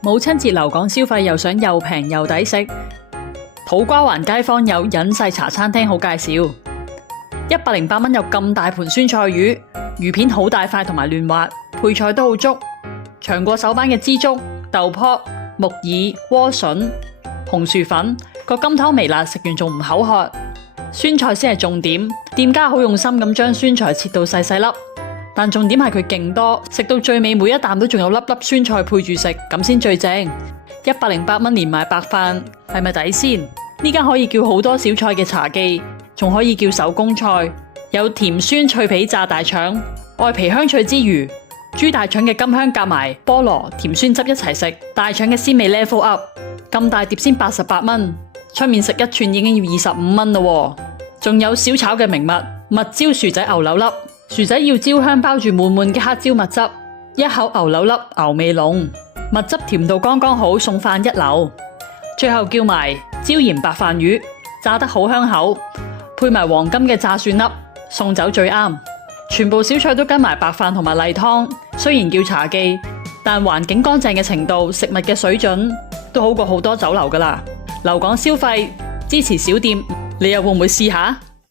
母親節留港消費又想又平又抵食，土瓜灣街坊有隱世茶餐廳好介紹，108蚊有咁大盤酸菜魚，魚片好大塊同埋嫩滑，配菜都好足，長過手板嘅枝竹、豆卜、木耳、萵筍、紅薯粉，個甘湯微辣，食完仲唔口渴。酸菜先係重點，店家好用心咁將酸菜切到細細粒，但重點係佢勁多，食到最尾每一啖都仲有粒粒酸菜配住食，咁先最正。108蚊連埋白飯，係咪抵先？呢間可以叫好多小菜嘅茶記，仲可以叫手工菜，有甜酸脆皮炸大腸，外皮香脆之餘，豬大腸嘅甘香夾埋菠蘿甜酸汁一齊食，大腸嘅鮮味 level up。咁大碟先88蚊，出面食一串已經要25蚊咯。仲有小炒嘅名物蜜椒薯仔牛柳粒，薯仔要焦香包住滿滿嘅黑椒蜜汁，一口牛柳粒牛味濃，蜜汁甜度剛剛好，送飯一流。最後叫埋椒鹽白飯魚，炸得好香口，配埋黃金嘅炸蒜粒，送酒最啱。全部小菜都跟埋白飯同埋例湯，雖然叫茶記，但環境乾淨嘅程度、食物嘅水準都好過好多酒樓㗎喇。留港消費，支持小店，你又會唔會試下？